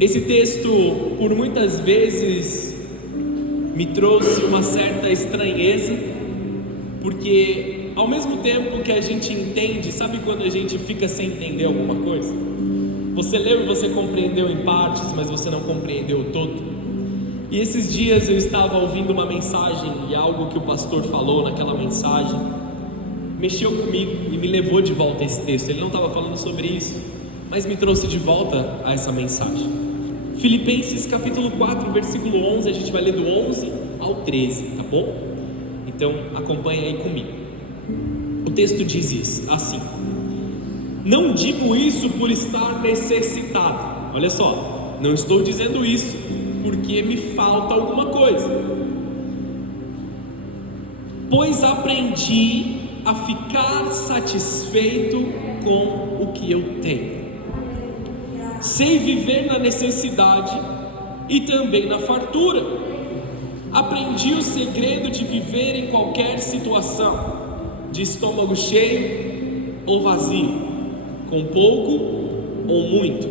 Esse texto, por muitas vezes, me trouxe uma certa estranheza, porque ao mesmo tempo que a gente entende, sabe quando a gente fica sem entender alguma coisa? Você leu e você compreendeu em partes, mas você não compreendeu todo. E esses dias eu estava ouvindo uma mensagem, e algo que o pastor falou naquela mensagem mexeu comigo e me levou de volta a esse texto. Ele não estava falando sobre isso, mas me trouxe de volta a essa mensagem. Filipenses capítulo 4, versículo 11, a gente vai ler do 11 ao 13, tá bom? Então acompanha aí comigo. O texto diz isso, assim: não digo isso por estar necessitado. Olha só, não estou dizendo isso porque me falta alguma coisa, pois aprendi a ficar satisfeito com o que eu tenho. Sei viver na necessidade e também na fartura. Aprendi o segredo de viver em qualquer situação, de estômago cheio ou vazio, com pouco ou muito.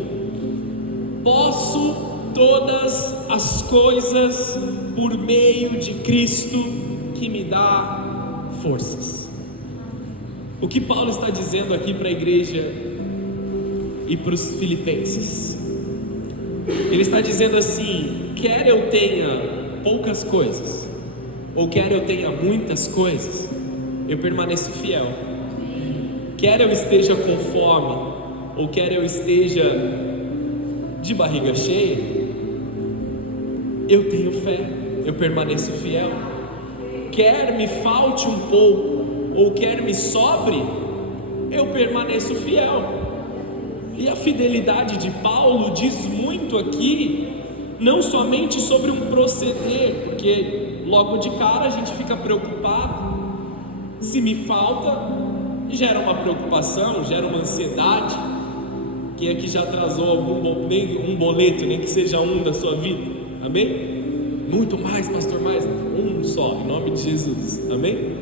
Posso todas as coisas por meio de Cristo que me dá forças. O que Paulo está dizendo aqui para a igreja e para os filipenses? Ele está dizendo assim: quer eu tenha poucas coisas, ou quer eu tenha muitas coisas, eu permaneço fiel. Quer eu esteja com fome, ou quer eu esteja de barriga cheia, eu tenho fé, eu permaneço fiel. Quer me falte um pouco, ou quer me sobre, eu permaneço fiel. E a fidelidade de Paulo diz muito aqui, não somente sobre um proceder, porque logo de cara a gente fica preocupado. Se me falta, gera uma preocupação, gera uma ansiedade. Quem aqui já atrasou um boleto, nem que seja um da sua vida? Amém? Muito mais, pastor, mais um só, em nome de Jesus. Amém?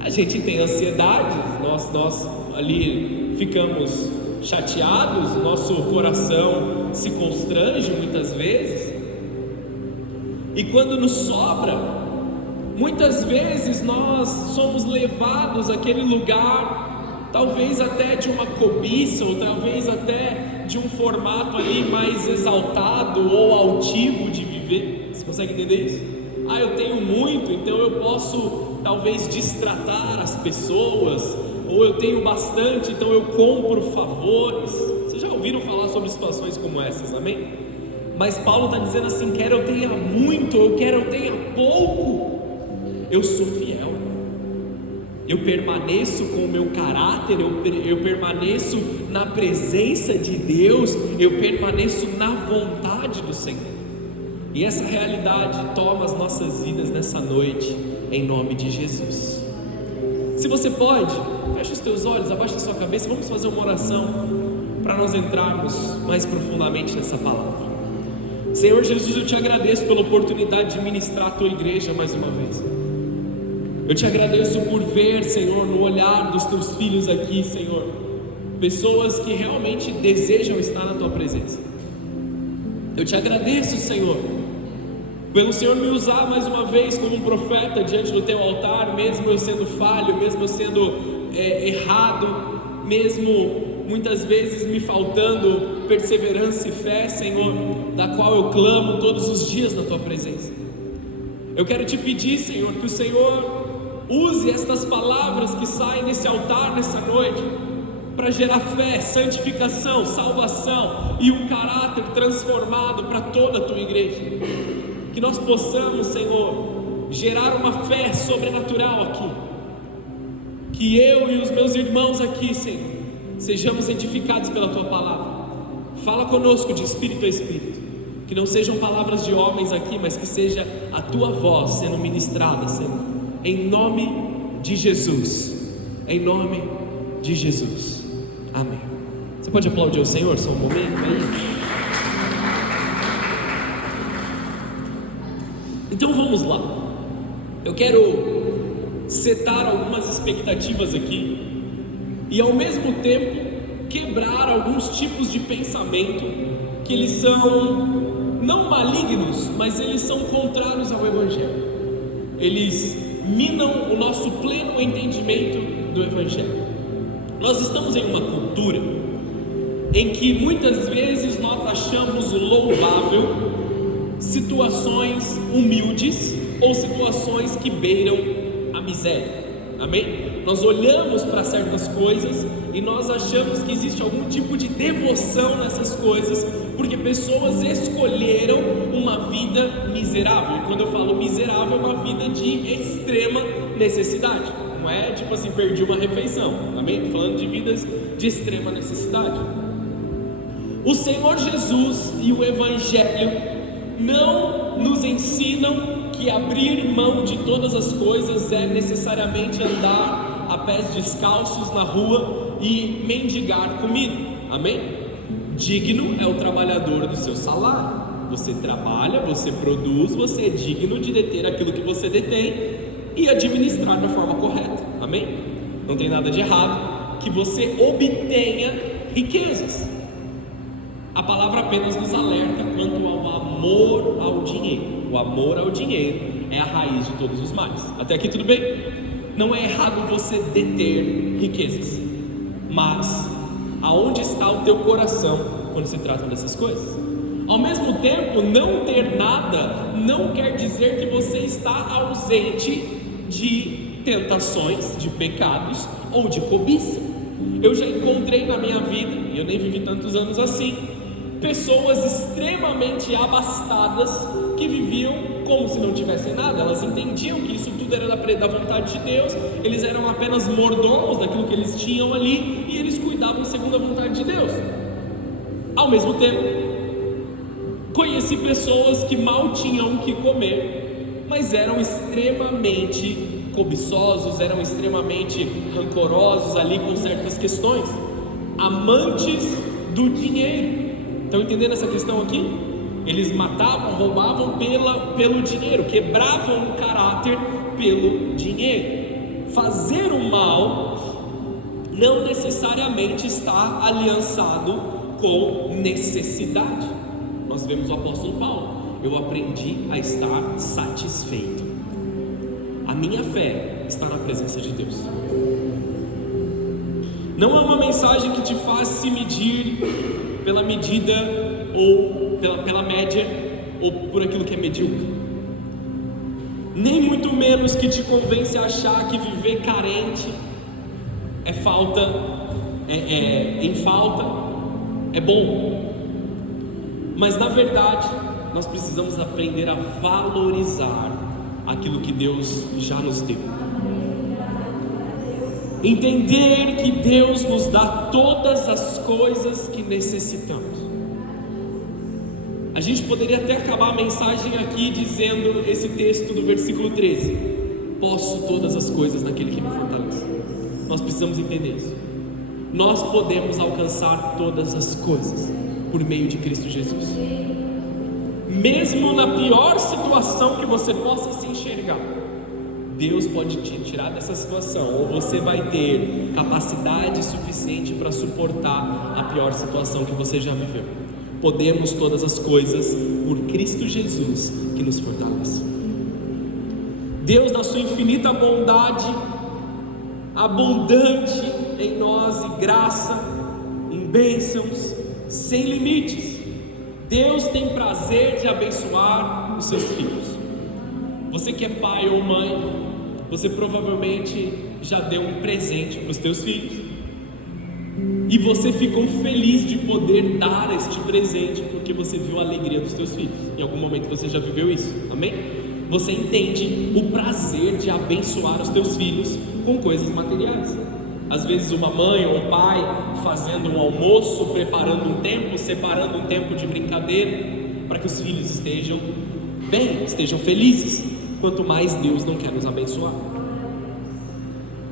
A gente tem ansiedade, nós ali ficamos chateados, nosso coração se constrange muitas vezes, e quando nos sobra, muitas vezes nós somos levados àquele lugar, talvez até de uma cobiça, ou talvez até de um formato ali mais exaltado ou altivo de viver. Você consegue entender isso? Eu tenho muito, então eu posso talvez destratar as pessoas, ou eu tenho bastante, então eu compro favores. Vocês já ouviram falar sobre situações como essas, amém? Mas Paulo está dizendo assim: quer eu tenha muito, ou quer eu tenha pouco, eu sou fiel, eu permaneço com o meu caráter, eu permaneço na presença de Deus, eu permaneço na vontade do Senhor. E essa realidade toma as nossas vidas nessa noite, em nome de Jesus. Se você pode, fecha os teus olhos, abaixa a sua cabeça, vamos fazer uma oração para nós entrarmos mais profundamente nessa palavra. Senhor Jesus, eu te agradeço pela oportunidade de ministrar a tua igreja mais uma vez. Eu te agradeço por ver, Senhor, no olhar dos teus filhos aqui, Senhor, pessoas que realmente desejam estar na tua presença. Eu te agradeço, Senhor, pelo Senhor me usar mais uma vez como um profeta diante do teu altar, mesmo eu sendo falho, mesmo eu sendo errado, mesmo muitas vezes me faltando perseverança e fé, Senhor, da qual eu clamo todos os dias na tua presença. Eu quero te pedir, Senhor, que o Senhor use estas palavras que saem desse altar nessa noite para gerar fé, santificação, salvação e um caráter transformado para toda a tua igreja. Que nós possamos, Senhor, gerar uma fé sobrenatural aqui. Que eu e os meus irmãos aqui, Senhor, sejamos edificados pela tua palavra. Fala conosco de espírito a espírito. Que não sejam palavras de homens aqui, mas que seja a tua voz sendo ministrada, Senhor. Em nome de Jesus. Em nome de Jesus. Amém. Você pode aplaudir o Senhor só um momento aí? Então vamos lá. Eu quero setar algumas expectativas aqui e ao mesmo tempo quebrar alguns tipos de pensamento que eles são não malignos, mas eles são contrários ao Evangelho. Eles minam o nosso pleno entendimento do Evangelho. Nós estamos em uma cultura em que muitas vezes nós achamos louvável situações humildes ou situações que beiram a miséria. Amém? Nós olhamos para certas coisas e nós achamos que existe algum tipo de devoção nessas coisas, porque pessoas escolheram uma vida miserável. E quando eu falo miserável, é uma vida de extrema necessidade. Não é tipo assim, perdi uma refeição. Amém? Estou falando de vidas de extrema necessidade. O Senhor Jesus e o Evangelho não nos ensinam que abrir mão de todas as coisas é necessariamente andar a pés descalços na rua e mendigar comida. Amém? Digno é o trabalhador do seu salário. Você trabalha, você produz, você é digno de deter aquilo que você detém e administrar da forma correta. Amém? Não tem nada de errado que você obtenha riquezas. A palavra apenas nos alerta quanto ao amor ao dinheiro. O amor ao dinheiro é a raiz de todos os males. Até aqui tudo bem? Não é errado você deter riquezas, mas aonde está o teu coração quando se trata dessas coisas? Ao mesmo tempo, não ter nada não quer dizer que você está ausente de tentações, de pecados ou de cobiça. Eu já encontrei na minha vida, e eu nem vivi tantos anos assim, pessoas extremamente abastadas que viviam como se não tivessem nada. Elas entendiam que isso tudo era da vontade de Deus, eles eram apenas mordomos daquilo que eles tinham ali e eles cuidavam segundo a vontade de Deus. Ao mesmo tempo, conheci pessoas que mal tinham o que comer, mas eram extremamente cobiçosos, eram extremamente rancorosos ali com certas questões, amantes do dinheiro. Estão entendendo essa questão aqui? Eles matavam, roubavam pelo dinheiro, quebravam o caráter pelo dinheiro. Fazer o mal não necessariamente está aliançado com necessidade. Nós vemos o apóstolo Paulo: eu aprendi a estar satisfeito. A minha fé está na presença de Deus. Não é uma mensagem que te faz se medir pela medida ou pela média ou por aquilo que é medíocre, nem muito menos que te convence a achar que viver carente é falta, em falta é bom. Mas na verdade nós precisamos aprender a valorizar aquilo que Deus já nos deu. Entender que Deus nos dá todas as coisas que necessitamos. A gente poderia até acabar a mensagem aqui dizendo esse texto do versículo 13: posso todas as coisas naquele que me fortalece. Nós precisamos entender isso. Nós podemos alcançar todas as coisas por meio de Cristo Jesus. Mesmo na pior situação que você possa se enxergar, Deus pode te tirar dessa situação, ou você vai ter capacidade suficiente para suportar a pior situação que você já viveu. Podemos todas as coisas por Cristo Jesus que nos fortalece. Deus, na sua infinita bondade, abundante em nós e graça, em bênçãos sem limites, Deus tem prazer de abençoar os seus filhos. Você que é pai ou mãe, você provavelmente já deu um presente para os teus filhos e você ficou feliz de poder dar este presente porque você viu a alegria dos teus filhos. Em algum momento você já viveu isso, amém? Você entende o prazer de abençoar os teus filhos com coisas materiais. Às vezes uma mãe ou um pai fazendo um almoço, preparando um tempo, separando um tempo de brincadeira para que os filhos estejam bem, estejam felizes. Quanto mais Deus não quer nos abençoar.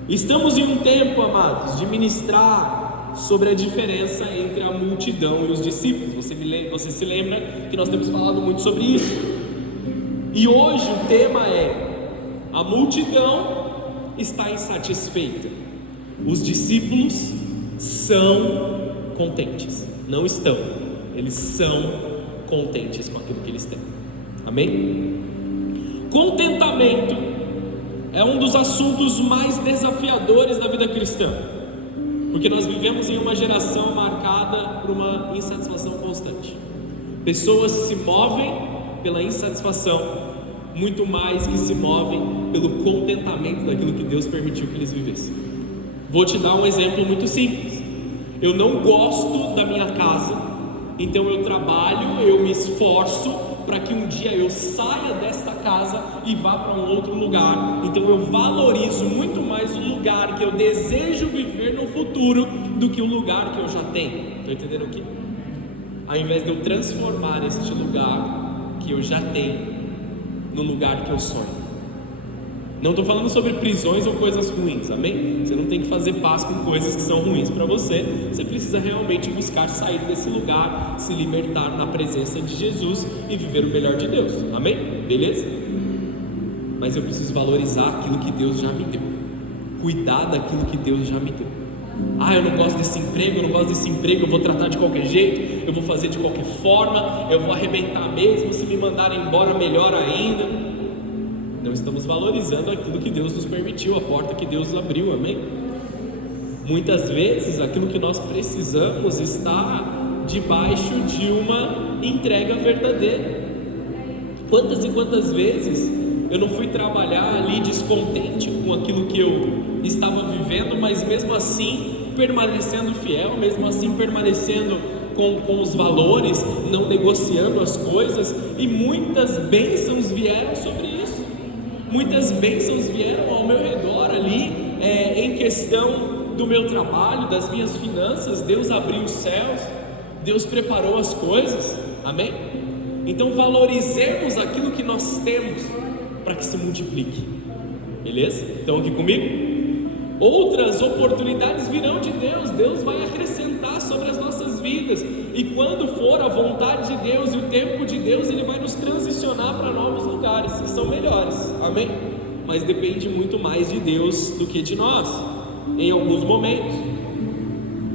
Estamos em um tempo, amados, de ministrar sobre a diferença entre a multidão e os discípulos. Você se lembra que nós temos falado muito sobre isso. E hoje o tema é: a multidão está insatisfeita, os discípulos são contentes. Não estão, Eles são contentes com aquilo que eles têm. Amém? Contentamento é um dos assuntos mais desafiadores da vida cristã, porque nós vivemos em uma geração marcada por uma insatisfação constante. Pessoas se movem pela insatisfação muito mais que se movem pelo contentamento daquilo que Deus permitiu que eles vivessem. Vou te dar um exemplo muito simples. Eu não gosto da minha casa, então eu trabalho, eu me esforço para que um dia eu saia desta casa e vá para um outro lugar. Então eu valorizo muito mais o lugar que eu desejo viver no futuro do que o lugar que eu já tenho. Estou entendendo o quê? Ao invés de eu transformar este lugar que eu já tenho no lugar que eu sonho. Não estou falando sobre prisões ou coisas ruins, amém? Você não tem que fazer paz com coisas que são ruins para você. Você precisa realmente buscar sair desse lugar, se libertar na presença de Jesus e viver o melhor de Deus, amém? Beleza? Mas eu preciso valorizar aquilo que Deus já me deu, cuidar daquilo que Deus já me deu. Eu não gosto desse emprego, eu vou tratar de qualquer jeito, eu vou fazer de qualquer forma, eu vou arrebentar mesmo, se me mandarem embora melhor ainda. Não estamos valorizando aquilo que Deus nos permitiu, a porta que Deus abriu, amém? Muitas vezes aquilo que nós precisamos está debaixo de uma entrega verdadeira. Quantas e quantas vezes eu não fui trabalhar ali descontente com aquilo que eu estava vivendo, mas mesmo assim permanecendo fiel, mesmo assim permanecendo com os valores, não negociando as coisas, e muitas bênçãos vieram sobre isso. Muitas bênçãos vieram ao meu redor ali, em questão do meu trabalho, das minhas finanças. Deus abriu os céus, Deus preparou as coisas, amém? Então valorizemos aquilo que nós temos para que se multiplique, beleza? Estão aqui comigo? Outras oportunidades virão de Deus, Deus vai acrescentar sobre as nossas vidas, e quando for a vontade de Deus e o tempo de Deus, Ele vai nos transicionar para novos lugares que são melhores, amém? Mas depende muito mais de Deus do que de nós, em alguns momentos.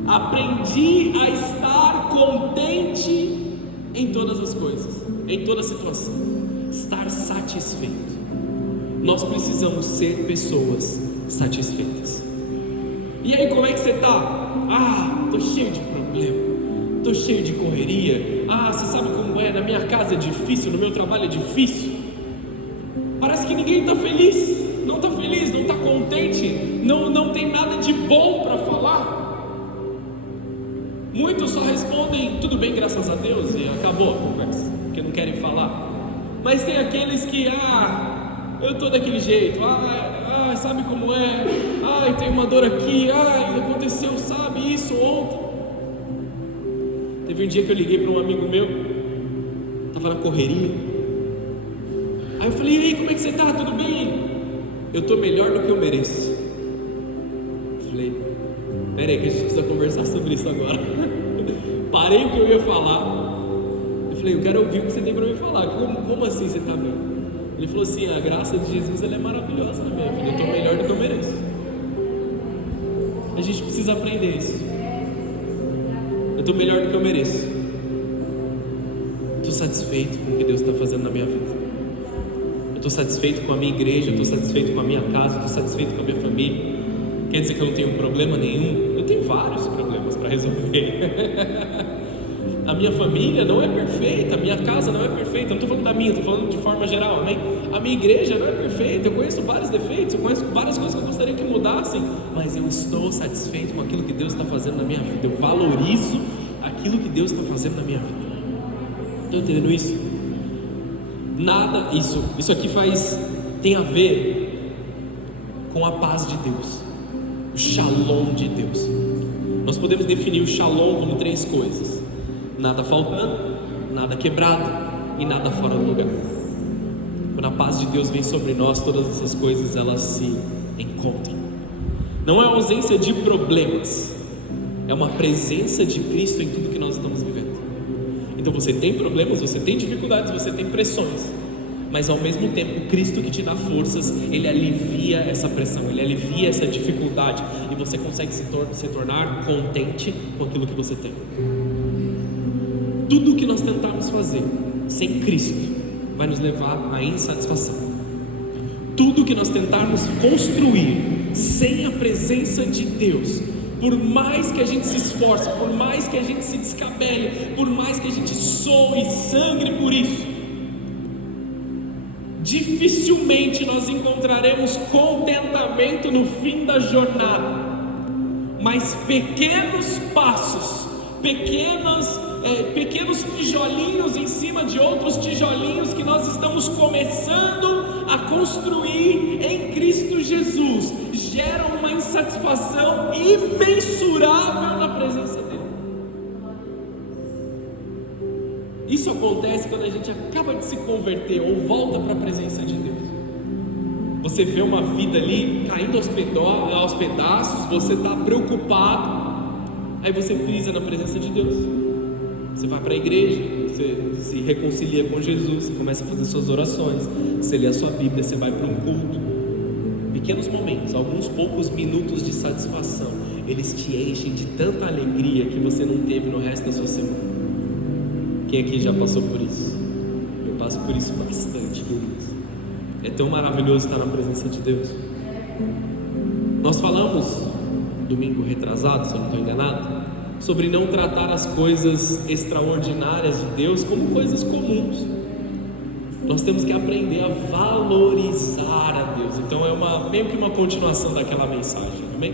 Aprendi a estar contente em todas as coisas, em toda situação, estar satisfeito. Nós precisamos ser pessoas satisfeitas. E aí, como é que você está? Tô cheio de problema, tô cheio de correria. Você sabe como é, na minha casa é difícil, no meu trabalho é difícil. Parece que ninguém está feliz, não está contente, não tem nada de bom para falar. Muitos só respondem, tudo bem, graças a Deus, e acabou a conversa, porque não querem falar. Mas tem aqueles que, eu tô daquele jeito, sabe como é, tem uma dor aqui, aconteceu, sabe, isso ontem. Teve um dia que eu liguei para um amigo meu, estava na correria. Aí eu falei, e aí, como é que você está? Tudo bem? Eu estou melhor do que eu mereço. Falei, peraí que a gente precisa conversar sobre isso agora. Parei o que eu ia falar. Eu falei, eu quero ouvir o que você tem para me falar. Como assim você está bem? Ele falou assim, a graça de Jesus ela é maravilhosa na minha vida, eu estou melhor do que eu mereço. A gente precisa aprender isso. Eu estou melhor do que eu mereço. Estou satisfeito com o que Deus está fazendo na minha vida. Eu estou satisfeito com a minha igreja, eu estou satisfeito com a minha casa, eu estou satisfeito com a minha família. Quer dizer que eu não tenho problema nenhum? Eu tenho vários problemas para resolver. A minha família não é perfeita, a minha casa não é perfeita. Eu não estou falando da minha, estou falando de forma geral, amém? A minha igreja não é perfeita, eu conheço vários defeitos, eu conheço várias coisas que eu gostaria que mudassem, mas eu estou satisfeito com aquilo que Deus está fazendo na minha vida. Eu valorizo aquilo que Deus está fazendo na minha vida. Estão entendendo isso? Nada, isso aqui tem a ver com a paz de Deus, o shalom de Deus. Nós podemos definir o shalom como 3 coisas: nada faltando, nada quebrado e nada fora do lugar. Quando a paz de Deus vem sobre nós, todas essas coisas elas se encontram. Não é a ausência de problemas, é uma presença de Cristo em tudo que nós estamos vivendo. Então você tem problemas, você tem dificuldades, você tem pressões, mas ao mesmo tempo Cristo que te dá forças, Ele alivia essa pressão, Ele alivia essa dificuldade, e você consegue se tornar contente com aquilo que você tem. Tudo o que nós tentarmos fazer sem Cristo vai nos levar à insatisfação. Tudo que nós tentarmos construir sem a presença de Deus, por mais que a gente se esforce, por mais que a gente se descabele, por mais que a gente soe sangre por isso, dificilmente nós encontraremos contentamento no fim da jornada. Mas pequenos passos, pequenos tijolinhos em cima de outros tijolinhos que nós estamos começando a construir em Cristo Jesus, geram uma insatisfação imensurável na presença dele. Isso acontece quando a gente acaba de se converter ou volta para a presença de Deus. Você vê uma vida ali caindo aos pedaços, você está preocupado, aí você pisa na presença de Deus. Você vai para a igreja, você se reconcilia com Jesus, você começa a fazer suas orações, você lê a sua Bíblia, você vai para um culto. Pequenos momentos, alguns poucos minutos de satisfação, eles te enchem de tanta alegria que você não teve no resto da sua semana. Quem aqui já passou por isso? Eu passo por isso bastante, queridos. É tão maravilhoso estar na presença de Deus. Nós falamos domingo retrasado, se eu não estou enganado, sobre não tratar as coisas extraordinárias de Deus como coisas comuns. Nós temos que aprender a valorizar a Deus. Então é meio que uma continuação daquela mensagem, amém?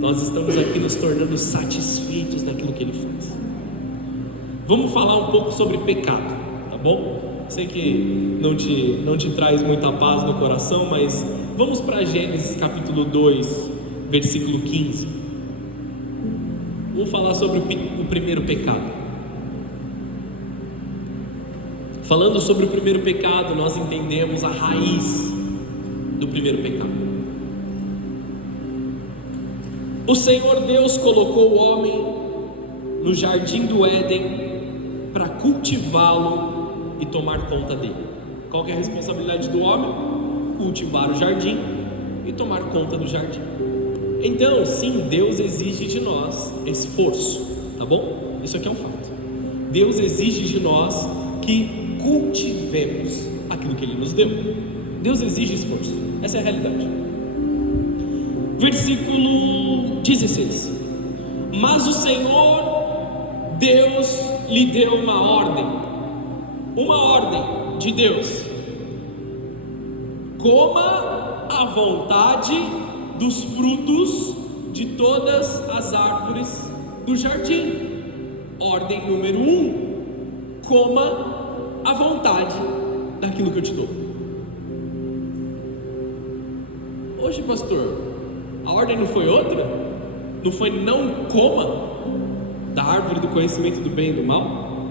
Nós estamos aqui nos tornando satisfeitos naquilo que Ele faz. Vamos falar um pouco sobre pecado, tá bom? Sei que não te traz muita paz no coração, mas vamos para Gênesis capítulo 2, versículo 15. Vamos falar sobre o primeiro pecado. Falando sobre o primeiro pecado, nós entendemos a raiz do primeiro pecado. O Senhor Deus colocou o homem no jardim do Éden para cultivá-lo e tomar conta dele. Qual que é a responsabilidade do homem? Cultivar o jardim e tomar conta do jardim. Então, sim, Deus exige de nós esforço, tá bom? Isso aqui é um fato. Deus exige de nós que cultivemos aquilo que Ele nos deu. Deus exige esforço, essa é a realidade. Versículo 16. Mas o Senhor Deus lhe deu uma ordem de Deus: coma à vontade dos frutos de todas as árvores do jardim. Ordem número 1: coma à vontade daquilo que eu te dou. Hoje, pastor, a ordem não foi outra? Não foi não coma da árvore do conhecimento do bem e do mal?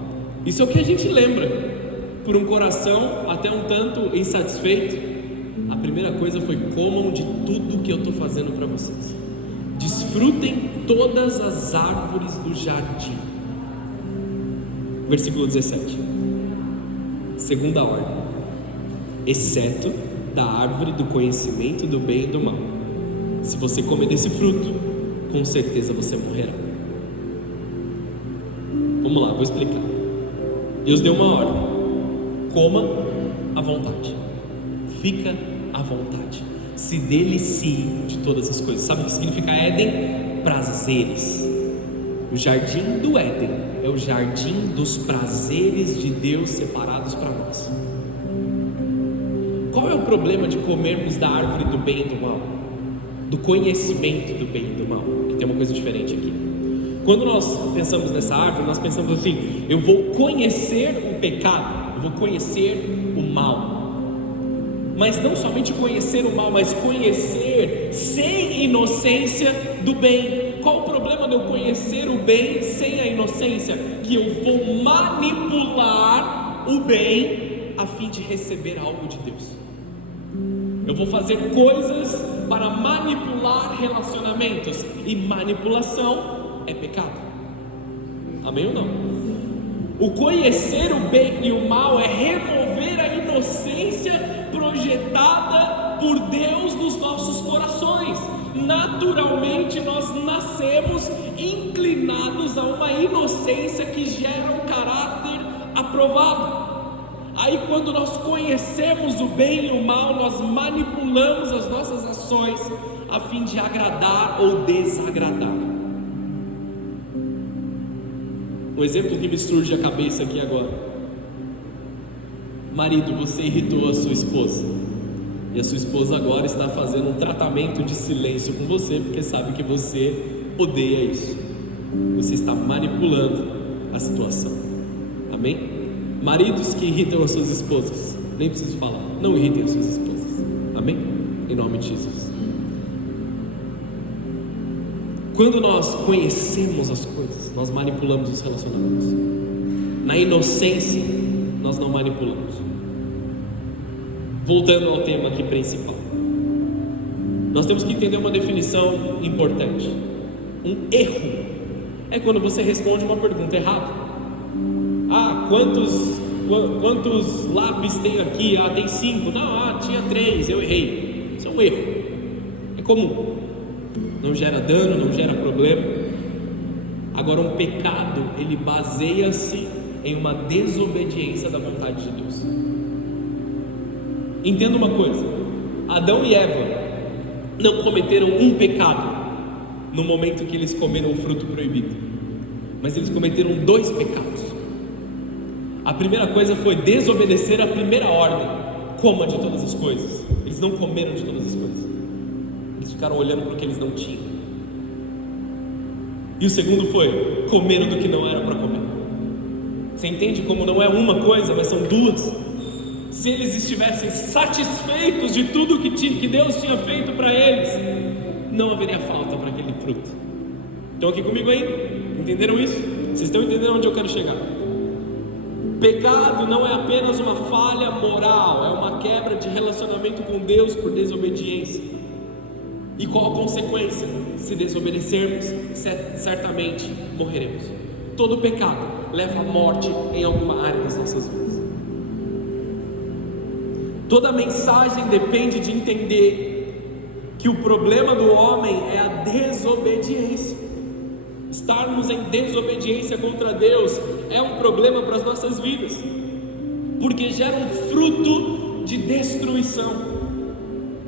Isso é o que a gente lembra. Por um coração até um tanto insatisfeito, a primeira coisa foi: comam de tudo que eu estou fazendo para vocês. Desfrutem todas as árvores do jardim. Versículo 17. Segunda ordem: exceto da árvore do conhecimento do bem e do mal. Se você comer desse fruto, com certeza você morrerá. Vamos lá, vou explicar. Deus deu uma ordem: coma à vontade, fica à vontade, se delicie de todas as coisas. Sabe o que significa Éden? Prazeres. O jardim do Éden é o jardim dos prazeres de Deus separados para nós. Qual é o problema de comermos da árvore do bem e do mal? Do conhecimento do bem e do mal, que tem uma coisa diferente aqui. Quando nós pensamos nessa árvore, nós pensamos assim: eu vou conhecer o pecado, eu vou conhecer o mal. Mas não somente conhecer o mal, mas conhecer sem inocência do bem. Qual o problema de eu conhecer o bem sem a inocência? Que eu vou manipular o bem a fim de receber algo de Deus. Eu vou fazer coisas para manipular relacionamentos, e manipulação é pecado. Amém ou não? O conhecer o bem e o mal é remover a inocência projetada por Deus nos nossos corações. Naturalmente nós nascemos inclinados a uma inocência que gera um caráter aprovado. Aí quando nós conhecemos o bem e o mal, nós manipulamos as nossas ações a fim de agradar ou desagradar. Um exemplo que me surge à cabeça aqui agora: marido, você irritou a sua esposa, e a sua esposa agora está fazendo um tratamento de silêncio com você, porque sabe que você odeia isso. Você está manipulando a situação. Amém? Maridos que irritam as suas esposas, nem preciso falar, não irritem as suas esposas. Amém? Em nome de Jesus. Quando nós conhecemos as coisas, nós manipulamos os relacionamentos. Na inocência, nós não manipulamos. Voltando ao tema aqui principal, nós temos que entender uma definição importante. Um erro é quando você responde uma pergunta errada. Quantos lápis tem aqui? Tem 5. Não, tinha 3, eu errei. Isso é um erro. É comum. Não gera dano, não gera problema. Agora, um pecado, ele baseia-se em uma desobediência da vontade de Deus. Entenda uma coisa: Adão e Eva não cometeram um pecado no momento que eles comeram o fruto proibido, mas eles cometeram 2 pecados. A primeira coisa foi desobedecer a primeira ordem: coma de todas as coisas. Eles não comeram de todas as coisas, eles ficaram olhando para o que eles não tinham. E o segundo foi: comeram do que não era para comer. Você entende como não é uma coisa, mas são 2? Se eles estivessem satisfeitos de tudo que Deus tinha feito para eles, não haveria falta para aquele fruto. Estão aqui comigo aí? Entenderam isso? Vocês estão entendendo onde eu quero chegar? Pecado não é apenas uma falha moral, é uma quebra de relacionamento com Deus por desobediência. E qual a consequência? Se desobedecermos, certamente morreremos. Todo pecado leva à morte em alguma área das nossas vidas. Toda mensagem depende de entender que o problema do homem é a desobediência. Estarmos em desobediência contra Deus é um problema para as nossas vidas, porque gera um fruto de destruição.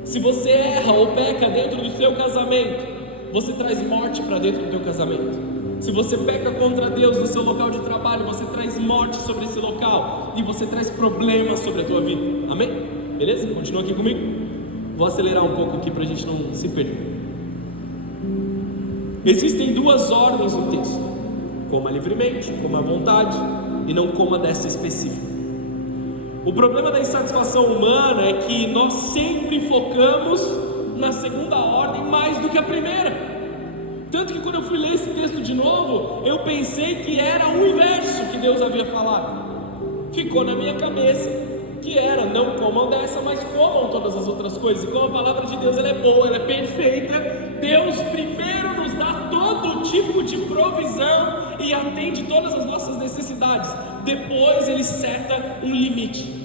Se você erra ou peca dentro do seu casamento, você traz morte para dentro do teu casamento. Se você peca contra Deus no seu local de trabalho, você traz morte sobre esse local e você traz problemas sobre a tua vida. Amém? Beleza? Continua aqui comigo. Vou acelerar um pouco aqui para a gente não se perder. Existem 2 ordens no texto: coma livremente, coma à vontade, e não coma dessa específica. O problema da insatisfação humana é que nós sempre focamos na segunda ordem mais do que a primeira. Tanto que quando eu fui ler esse texto de novo, eu pensei que era o inverso que Deus havia falado. Ficou na minha cabeça que era: não comam dessa, mas comam todas as outras coisas. E como a palavra de Deus ela é boa, ela é perfeita, Deus primeiro nos dá todo tipo de provisão e atende todas as nossas necessidades. Depois Ele seta um limite.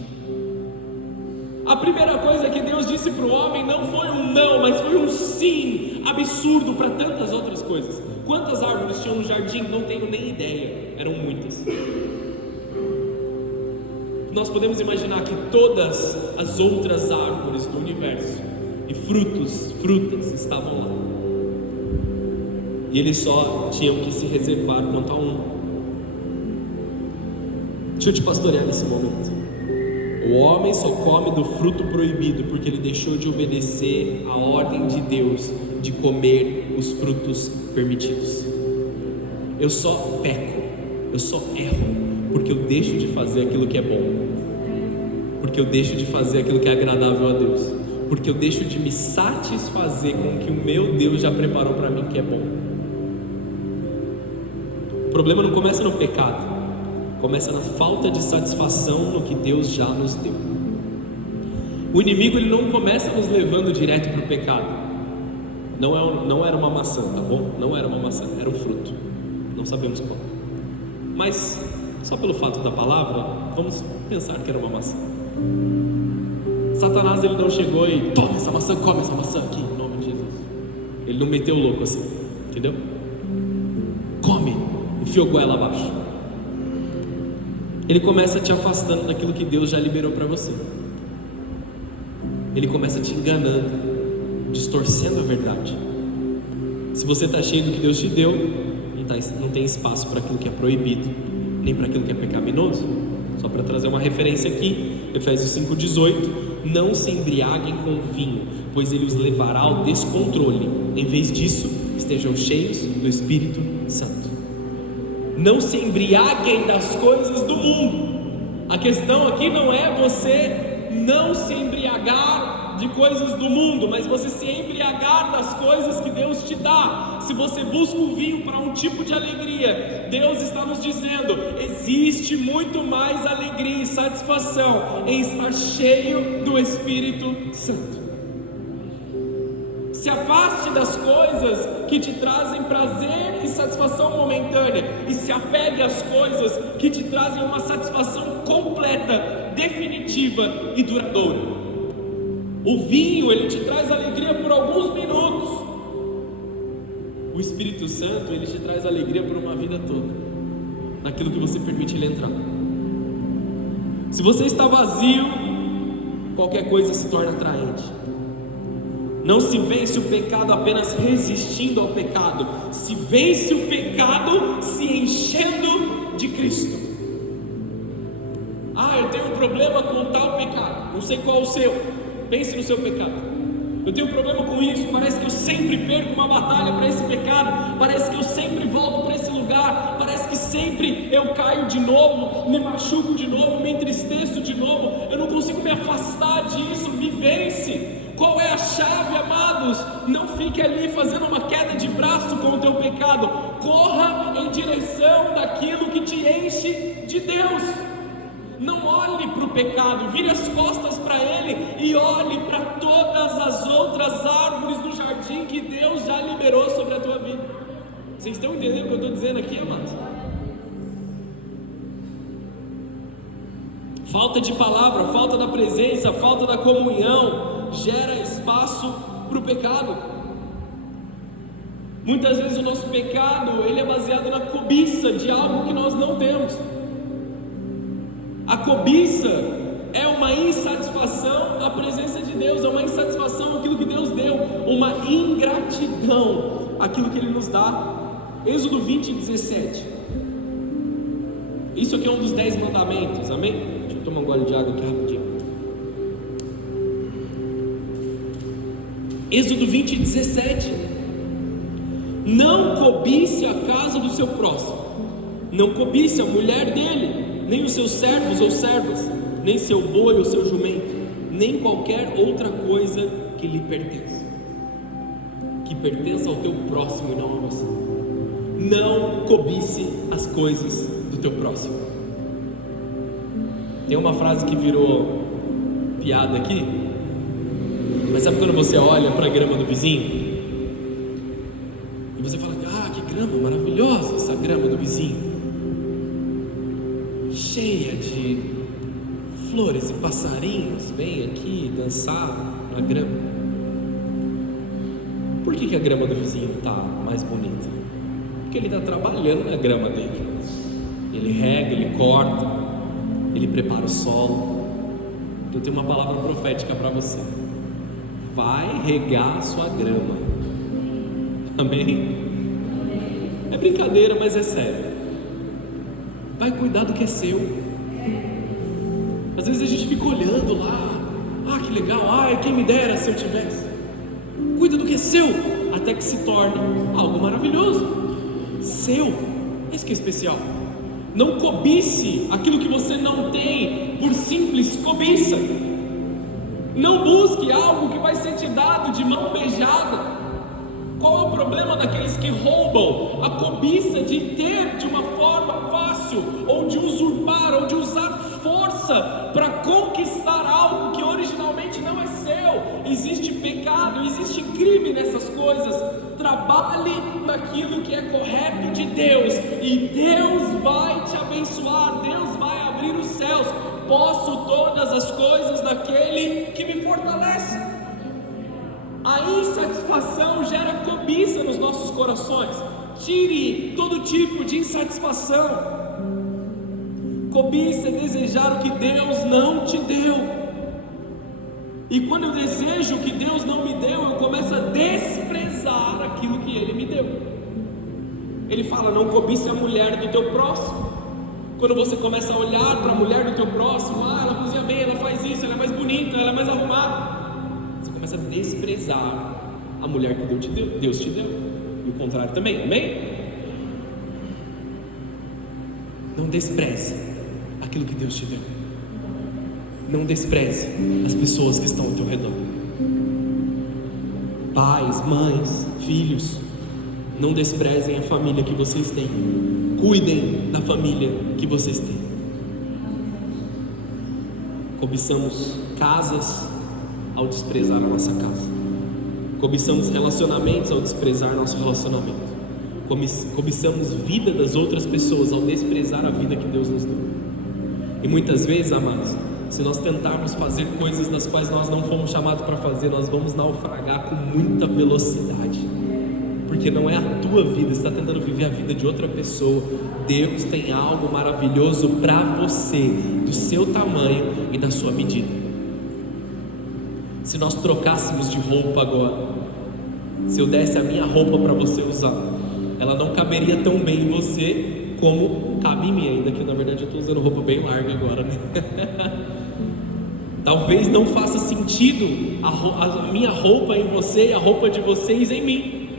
A primeira coisa que Deus disse para o homem não foi um não, mas foi um sim absurdo para tantas outras coisas. Quantas árvores tinham no jardim? Não tenho nem ideia, eram muitas. Nós podemos imaginar que todas as outras árvores do universo e frutas estavam lá, e eles só tinham que se reservar quanto a um. Deixa eu te pastorear nesse momento. O homem só come do fruto proibido porque ele deixou de obedecer a ordem de Deus de comer os frutos permitidos. Eu só peco, eu só erro porque eu deixo de fazer aquilo que é bom, porque eu deixo de fazer aquilo que é agradável a Deus, porque eu deixo de me satisfazer com o que o meu Deus já preparou para mim que é bom. O problema não começa no pecado, começa na falta de satisfação no que Deus já nos deu. O inimigo ele não começa nos levando direto para o pecado. Não era uma maçã, tá bom? Não era uma maçã, era um fruto. Não sabemos qual. Mas só pelo fato da palavra, vamos pensar que era uma maçã. Satanás ele não chegou e toma essa maçã, come essa maçã aqui, em nome de Jesus. Ele não meteu o louco assim, entendeu? come, enfiou goela abaixo. Ele começa te afastando daquilo que Deus já liberou para você. Ele começa te enganando, distorcendo a verdade. Se você está cheio do que Deus te deu, não tem espaço para aquilo que é proibido, nem para aquilo que é pecaminoso. Só para trazer uma referência aqui, Efésios 5,18: não se embriaguem com vinho, pois ele os levará ao descontrole. Em vez disso, estejam cheios do Espírito Santo. Não se embriaguem das coisas do mundo. A questão aqui não é você não se embriagar de coisas do mundo, mas você se embriagar das coisas que Deus te dá. Se você busca o vinho para um tipo de alegria, Deus está nos dizendo: existe muito mais alegria e satisfação em estar cheio do Espírito Santo. Se afaste das coisas que te trazem prazer e satisfação momentânea, e se apegue às coisas que te trazem uma satisfação completa, definitiva e duradoura. O vinho, ele te traz alegria por alguns minutos. O Espírito Santo, ele te traz alegria por uma vida toda, naquilo que você permite ele entrar. Se você está vazio, qualquer coisa se torna atraente. Não se vence o pecado apenas resistindo ao pecado, se vence o pecado se enchendo de Cristo. Eu tenho um problema com tal pecado, não sei qual é o seu. Pense no seu pecado. Eu tenho um problema com isso, parece que eu sempre perco uma batalha para esse pecado, parece que eu sempre volto para esse lugar, parece que sempre eu caio de novo, me machuco de novo, me entristeço de novo, eu não consigo me afastar disso. Me vence. Qual é a chave, amados? Não fique ali fazendo uma queda de braço com o teu pecado. Corra em direção daquilo que te enche de Deus. Não olhe para o pecado, vire as costas para ele e olhe para todas as outras árvores do jardim que Deus já liberou sobre a tua vida. Vocês estão entendendo o que eu estou dizendo aqui, amados? Falta de palavra, falta da presença, falta da comunhão gera espaço para o pecado. Muitas vezes o nosso pecado, ele é baseado na cobiça de algo que nós não temos. A cobiça é uma insatisfação da presença de Deus, é uma insatisfação aquilo que Deus deu, uma ingratidão aquilo que Ele nos dá. Êxodo 20:17. Isso aqui é um dos 10 mandamentos, amém? Deixa eu tomar um gole de água aqui rapidinho. Êxodo 20:17. Não cobice a casa do seu próximo, não cobice a mulher dele, nem os seus servos ou servas, nem seu boi ou seu jumento, nem qualquer outra coisa que lhe pertence, que pertença ao teu próximo e não a você. Não cobice as coisas do teu próximo. Tem uma frase que virou piada aqui, mas sabe quando você olha para a grama do vizinho e você fala: que grama maravilhosa, essa grama do vizinho, cheia de flores e passarinhos, vem aqui dançar na grama. Por que a grama do vizinho está mais bonita? Porque ele está trabalhando na grama dele. Ele rega, ele corta, ele prepara o solo. Eu tenho uma palavra profética para você: vai regar a sua grama. Amém? É brincadeira, mas é sério. Vai cuidar do que é seu. Às vezes a gente fica olhando lá, que legal, quem me dera se eu tivesse. Cuida do que é seu, até que se torne algo maravilhoso. Seu, isso que é especial. Não cobice aquilo que você não tem por simples cobiça. Não busque algo que vai ser te dado de mão beijada. Qual é o problema daqueles que roubam? A cobiça de ter de uma forma fácil, ou de usurpar, ou de usar força para conquistar algo que originalmente não é seu. Existe pecado, existe crime nessas coisas. Trabalhe naquilo que é correto de Deus, e Deus vai te abençoar, Deus vai abrir os céus. Posso todas as coisas naquele que me fortalece. A insatisfação gera cobiça nos nossos corações. Tire todo tipo de insatisfação. Cobiça é desejar o que Deus não te deu. E quando eu desejo o que Deus não me deu, eu começo a desprezar aquilo que Ele me deu. Ele fala: não cobice a mulher do teu próximo. Quando você começa a olhar para a mulher do teu próximo, ela cozinha bem, ela faz isso, ela é mais bonita, ela é mais arrumada, você começa a desprezar a mulher que Deus te deu. E o contrário também, amém? Não despreze aquilo que Deus te deu. Não despreze as pessoas que estão ao teu redor. Pais, mães, filhos, não desprezem a família que vocês têm. Cuidem da família que vocês têm. Cobiçamos casas ao desprezar a nossa casa. Cobiçamos relacionamentos ao desprezar nosso relacionamento. Cobiçamos vida das outras pessoas ao desprezar a vida que Deus nos deu. E muitas vezes, amados, se nós tentarmos fazer coisas das quais nós não fomos chamados para fazer, nós vamos naufragar com muita velocidade, porque não é a tua vida, você está tentando viver a vida de outra pessoa. Deus tem algo maravilhoso para você, do seu tamanho e da sua medida. Se nós trocássemos de roupa agora, se eu desse a minha roupa para você usar, ela não caberia tão bem em você como cabe em mim, ainda que na verdade eu estou usando roupa bem larga agora, né? Talvez não faça sentido a minha roupa em você e a roupa de vocês em mim,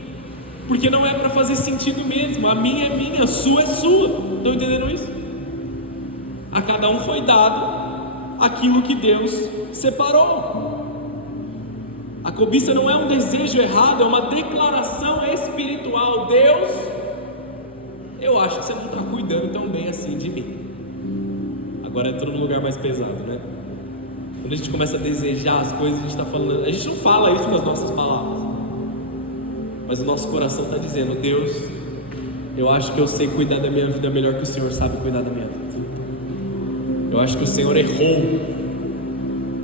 porque não é para fazer sentido mesmo. A minha é minha, a sua é sua. Estão entendendo isso? A cada um foi dado aquilo que Deus separou. A cobiça não é um desejo errado, é uma declaração espiritual. Deus, eu acho que você não está cuidando tão bem assim de mim. Agora entrou num lugar mais pesado, né? Quando a gente começa a desejar as coisas, a gente está falando, a gente não fala isso com as nossas palavras, mas o nosso coração está dizendo: Deus, eu acho que eu sei cuidar da minha vida melhor que o Senhor sabe cuidar da minha vida. Eu acho que o Senhor errou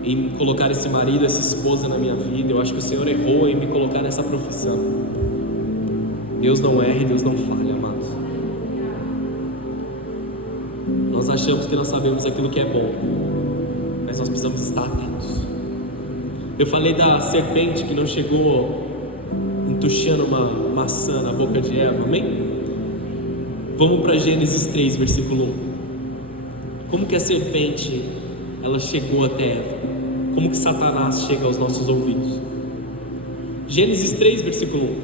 em colocar esse marido, essa esposa na minha vida. Eu acho que o Senhor errou em me colocar nessa profissão. Deus não erra e Deus não falha, amados. Nós achamos que nós sabemos aquilo que é bom, mas nós precisamos estar atentos. Eu falei da serpente que não chegou entuchando uma maçã na boca de Eva, amém? Vamos para Gênesis 3, versículo 1. Como que a serpente, ela chegou até Eva? Como que Satanás chega aos nossos ouvidos? Gênesis 3, versículo 1.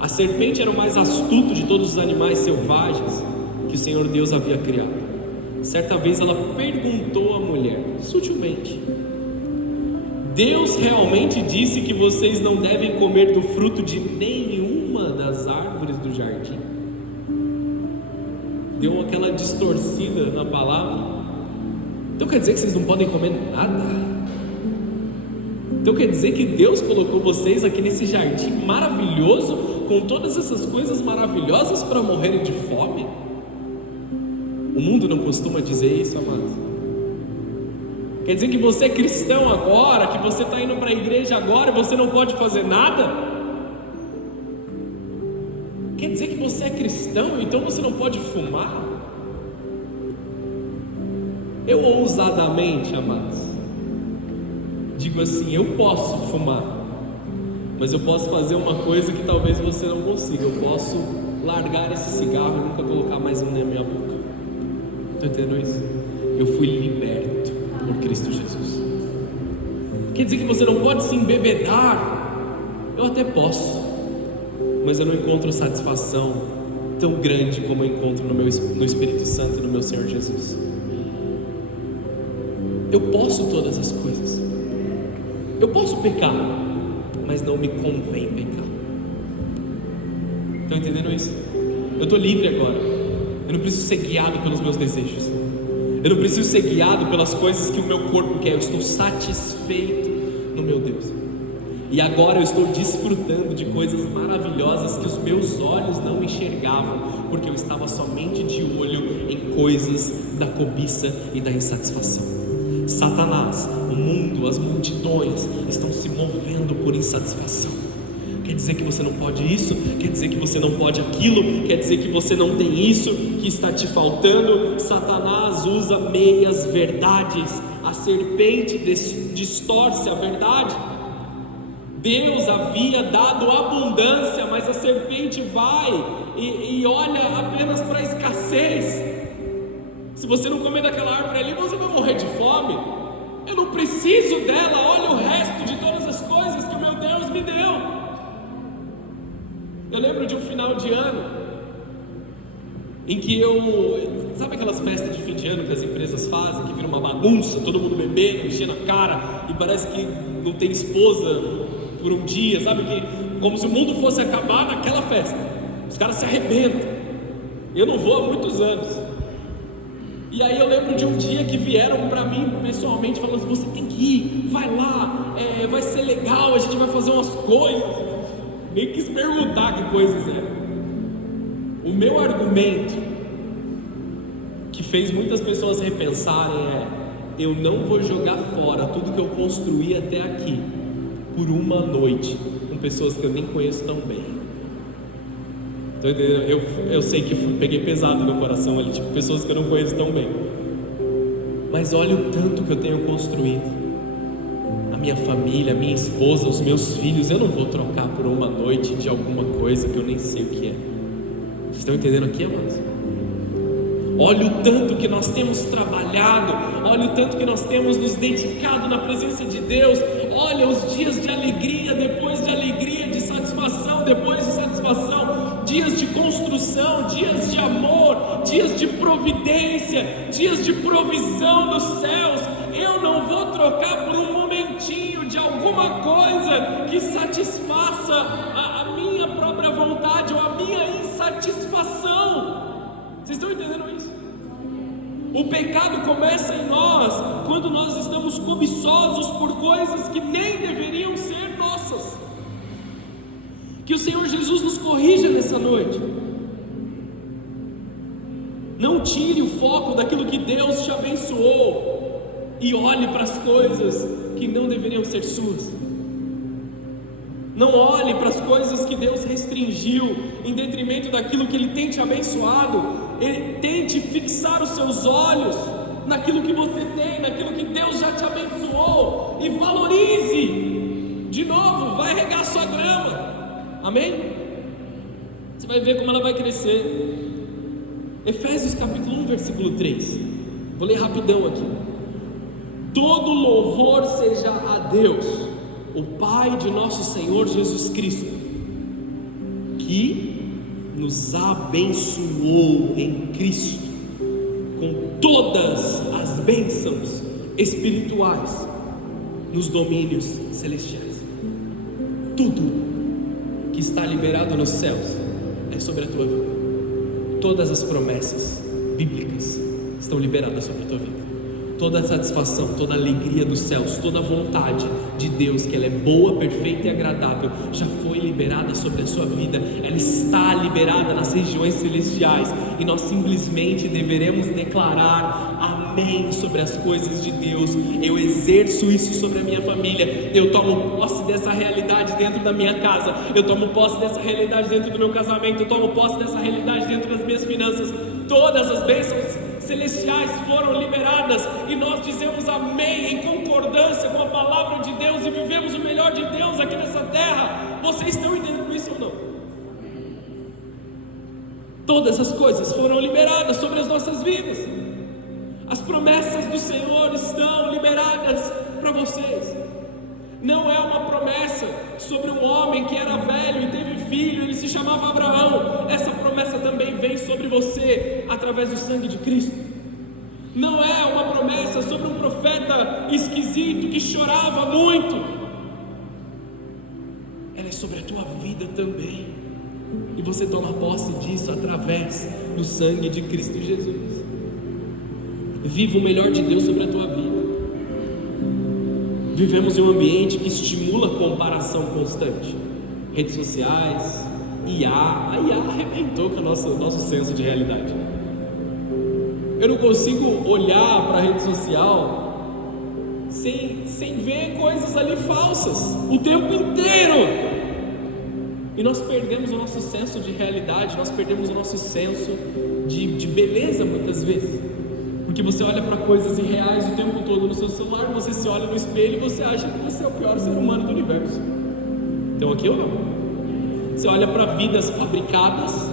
A serpente era o mais astuto de todos os animais selvagens que o Senhor Deus havia criado. Certa vez ela perguntou à mulher, sutilmente: Deus realmente disse que vocês não devem comer do fruto de nenhuma das árvores do jardim? Deu aquela distorcida na palavra. Então quer dizer que vocês não podem comer nada? Então quer dizer que Deus colocou vocês aqui nesse jardim maravilhoso, com todas essas coisas maravilhosas, para morrerem de fome? O mundo não costuma dizer isso, amados. Quer dizer que você é cristão agora, que você está indo para a igreja agora e você não pode fazer nada? Quer dizer que você é cristão, então você não pode fumar? Eu ousadamente, amados, digo assim: eu posso fumar, mas eu posso fazer uma coisa que talvez você não consiga. Eu posso largar esse cigarro e nunca colocar mais um na minha boca. Está entendendo isso? Eu fui liberto por Cristo Jesus. Quer dizer que você não pode se embebedar? Eu até posso, mas eu não encontro satisfação tão grande como eu encontro no Espírito Santo e no meu Senhor Jesus. Eu posso todas as coisas. Eu posso pecar, mas não me convém pecar. Estão entendendo isso? Eu estou livre agora. Eu não preciso ser guiado pelos meus desejos. Eu não preciso ser guiado pelas coisas que o meu corpo quer. Eu estou satisfeito no meu Deus. E agora eu estou desfrutando de coisas maravilhosas que os meus olhos não enxergavam, porque eu estava somente de olho em coisas da cobiça e da insatisfação. Satanás, o mundo, as multidões estão se movendo por insatisfação. Quer dizer que você não pode isso, quer dizer que você não pode aquilo, quer dizer que você não tem isso, que está te faltando. Satanás usa meias verdades, a serpente distorce a verdade. Deus havia dado abundância, mas a serpente vai e olha apenas para a escassez. Se você não comer daquela árvore ali, você vai morrer de fome. Eu não preciso dela, olha o resto de todas as coisas que o meu Deus me deu. Eu lembro de um final de ano em que sabe aquelas festas de fim de ano que as empresas fazem, que vira uma bagunça, todo mundo bebendo, enchendo a cara, e parece que não tem esposa por um dia, sabe, como se o mundo fosse acabar naquela festa. Os caras se arrebentam. Eu não vou há muitos anos. E aí eu lembro de um dia que vieram para mim pessoalmente falando assim: você tem que ir, vai lá, vai ser legal, a gente vai fazer umas coisas. Nem quis perguntar que coisas eram. O meu argumento, que fez muitas pessoas repensarem, eu não vou jogar fora tudo que eu construí até aqui por uma noite com pessoas que eu nem conheço tão bem. Então, eu sei que peguei pesado no coração ali, tipo, pessoas que eu não conheço tão bem. Mas olha o tanto que eu tenho construído. A minha família, a minha esposa, os meus filhos, eu não vou trocar por uma noite de alguma coisa que eu nem sei o que é. Vocês estão entendendo aqui, amados? Olha o tanto que nós temos trabalhado, olha o tanto que nós temos nos dedicado na presença de Deus. Olha os dias de alegria, depois de alegria, de satisfação, depois de satisfação, dias de construção, dias de amor, dias de providência, dias de provisão dos céus. Eu não vou trocar por um momentinho de alguma coisa que satisfaça a minha própria vontade ou a minha insatisfação. Vocês estão entendendo isso? O pecado começa em nós quando nós estamos cobiçosos por coisas que nem deveriam ser nossas. Que o Senhor Jesus nos corrija nessa noite. Não tire o foco daquilo que Deus te abençoou e olhe para as coisas que não deveriam ser suas. Não olhe para as coisas que Deus restringiu em detrimento daquilo que Ele tem te abençoado. Tente fixar os seus olhos naquilo que você tem, naquilo que Deus já te abençoou, e valorize. De novo, vai regar sua grama. Amém? Você vai ver como ela vai crescer. Efésios capítulo 1, versículo 3. Vou ler rapidão aqui. Todo louvor seja a Deus, o Pai de nosso Senhor Jesus Cristo, que nos abençoou em Cristo com todas as bênçãos espirituais nos domínios celestiais. Tudo que está liberado nos céus é sobre a tua vida. Todas as promessas bíblicas estão liberadas sobre a tua vida. Toda a satisfação, toda a alegria dos céus, toda a vontade de Deus, que ela é boa, perfeita e agradável, já foi liberada sobre a sua vida. Ela está liberada nas regiões celestiais, e nós simplesmente deveremos declarar amém sobre as coisas de Deus. Eu exerço isso sobre a minha família. Eu tomo posse dessa realidade dentro da minha casa. Eu tomo posse dessa realidade dentro do meu casamento. Eu tomo posse dessa realidade dentro das minhas finanças. Todas as bênçãos celestiais foram liberadas, e nós dizemos amém em concordância com a palavra de Deus, e vivemos o melhor de Deus aqui nessa terra. Vocês estão entendendo isso ou não? Todas as coisas foram liberadas sobre as nossas vidas. As promessas do Senhor estão liberadas para vocês. Não é uma promessa sobre um homem que era velho e teve filho, ele se chamava Abraão. Essa promessa também vem sobre você através do sangue de Cristo. Não é uma promessa sobre um profeta esquisito que chorava muito. Ela é sobre a tua vida também, e você toma posse disso através do sangue de Cristo Jesus. Viva o melhor de Deus sobre a tua vida. Vivemos em um ambiente que estimula a comparação constante. Redes sociais, IA. A IA arrebentou com o nosso senso de realidade. Eu não consigo olhar para a rede social sem ver coisas ali falsas o tempo inteiro. E nós perdemos o nosso senso de realidade, nós perdemos o nosso senso de beleza muitas vezes. Porque você olha para coisas irreais o tempo todo no seu celular, você se olha no espelho e você acha que você é o pior ser humano do universo. Então aqui ou não? Você olha para vidas fabricadas,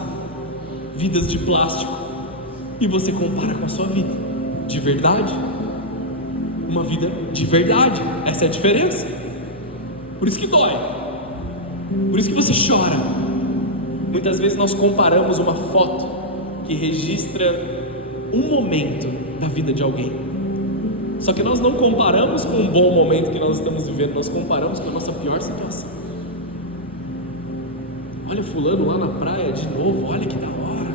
vidas de plástico, e você compara com a sua vida de verdade. Uma vida de verdade, essa é a diferença. Por isso que dói, por isso que você chora. Muitas vezes nós comparamos uma foto que registra um momento da vida de alguém, só que nós não comparamos com um bom momento que nós estamos vivendo, nós comparamos com a nossa pior situação. Olha fulano lá na praia de novo, olha que da hora,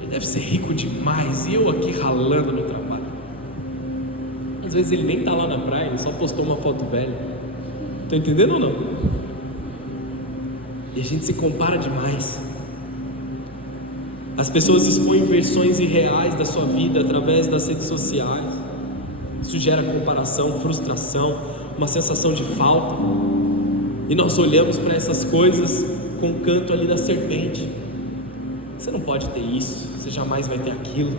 ele deve ser rico demais, e eu aqui ralando no trabalho. Às vezes ele nem está lá na praia, ele só postou uma foto velha. Está entendendo ou não? E a gente se compara demais. As pessoas expõem versões irreais da sua vida através das redes sociais. Isso gera comparação, frustração, uma sensação de falta. E nós olhamos para essas coisas com o canto ali da serpente. Você não pode ter isso, você jamais vai ter aquilo.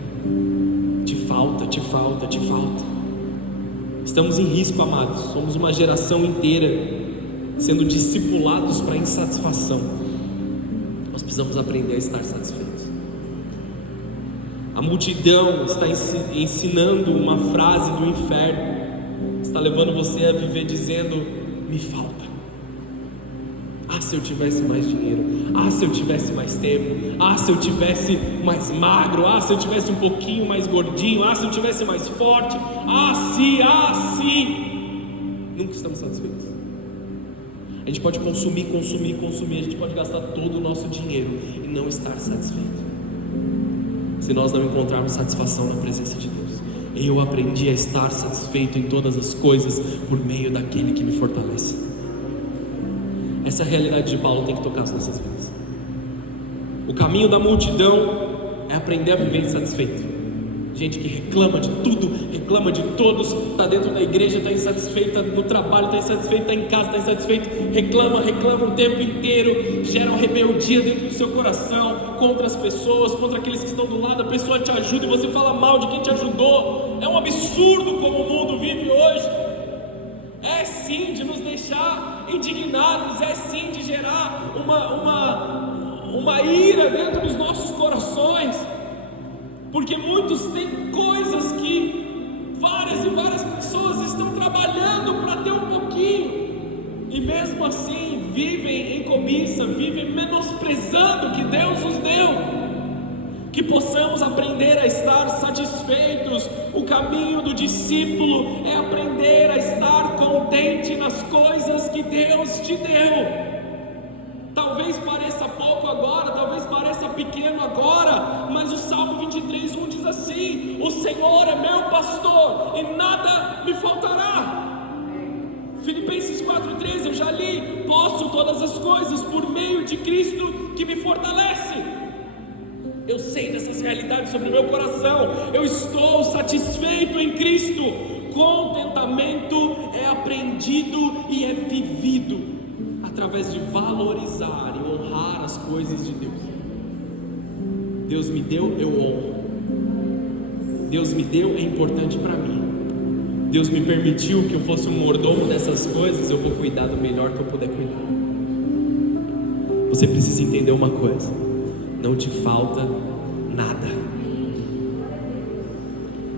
Te falta, te falta, te falta. Estamos em risco, amados. Somos uma geração inteira sendo discipulados para insatisfação. Nós precisamos aprender a estar satisfeitos. A multidão está ensinando uma frase do inferno, está levando você a viver dizendo: me falta. Ah, se eu tivesse mais dinheiro. Ah, se eu tivesse mais tempo. Ah, se eu tivesse mais magro. Ah, se eu tivesse um pouquinho mais gordinho. Ah, se eu tivesse mais forte. Ah, se. Nunca estamos satisfeitos. A gente pode consumir. A gente pode gastar todo o nosso dinheiro e não estar satisfeito, se nós não encontrarmos satisfação na presença de Deus. Eu aprendi a estar satisfeito em todas as coisas por meio daquele que me fortalece. Essa é a realidade de Paulo, tem que tocar as nossas vidas. O caminho da multidão é aprender a viver insatisfeito. Gente que reclama de tudo, reclama de todos, está dentro da igreja, está insatisfeita, no trabalho está insatisfeito, está em casa, está insatisfeito, reclama o tempo inteiro, gera uma rebeldia dentro do seu coração, contra as pessoas, contra aqueles que estão do lado. A pessoa te ajuda e você fala mal de quem te ajudou. É um absurdo como o mundo vive hoje. É sim de nos deixar indignados, é sim de gerar uma ira dentro dos nossos corações, porque muitos têm coisas que várias e várias pessoas estão trabalhando para ter um pouquinho, e mesmo assim vivem em cobiça, vivem menosprezando o que Deus nos deu. Que possamos aprender a estar satisfeitos. O caminho do discípulo é aprender a estar contente nas coisas que Deus te deu. Talvez pareça pouco agora, talvez pareça pequeno agora, mas o Salmo 23:1 diz assim: o Senhor é meu pastor e nada me faltará. Filipenses 4:13 eu já li: posso todas as coisas por meio de Cristo que me fortalece. Eu sei dessas realidades sobre o meu coração. Eu estou satisfeito em Cristo. Contentamento é aprendido e é vivido através de valorizar e honrar as coisas de Deus. Deus me deu, eu honro. Deus me deu, é importante para mim. Deus me permitiu que eu fosse um mordomo dessas coisas, eu vou cuidar do melhor que eu puder cuidar. Você precisa entender uma coisa: não te falta nada.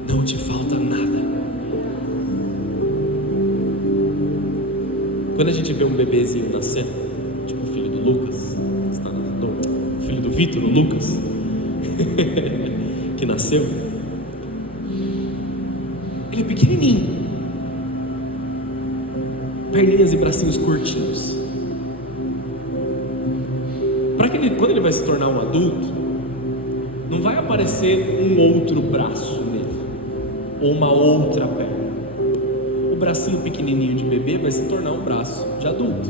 Não te falta nada. Quando a gente vê um bebezinho nascer, tipo o filho do Lucas, o filho do Vitor, o Lucas, que nasceu, ele é pequenininho, perninhas e bracinhos curtinhos. Quando ele vai se tornar um adulto, não vai aparecer um outro braço nele, ou uma outra perna. O bracinho pequenininho de bebê vai se tornar um braço de adulto.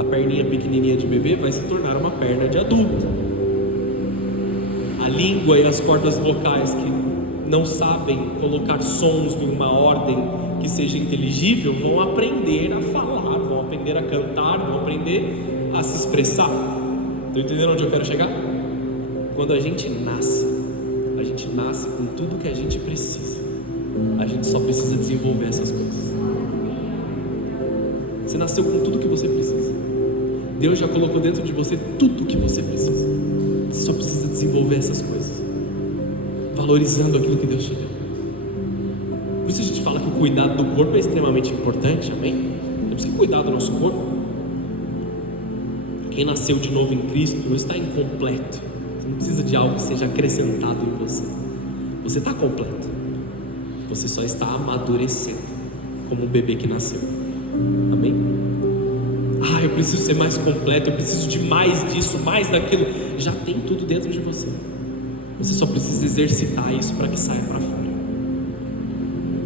A perninha pequenininha de bebê vai se tornar uma perna de adulto. A língua e as cordas vocais que não sabem colocar sons em uma ordem que seja inteligível vão aprender a falar, vão aprender a cantar, vão aprender a se expressar. Estão entendendo onde eu quero chegar? Quando a gente nasce com tudo que a gente precisa. A gente só precisa desenvolver essas coisas. Você nasceu com tudo que você precisa. Deus já colocou dentro de você tudo que você precisa. Você só precisa desenvolver essas coisas, valorizando aquilo que Deus te deu. Por isso a gente fala que o cuidado do corpo é extremamente importante, amém? Temos que cuidar do nosso corpo. Quem nasceu de novo em Cristo não está incompleto. Você não precisa de algo que seja acrescentado em você. Você está completo. Você só está amadurecendo, como um bebê que nasceu. Amém? Eu preciso ser mais completo, eu preciso de mais disso, mais daquilo. Já tem tudo dentro de você. Você só precisa exercitar isso para que saia para fora.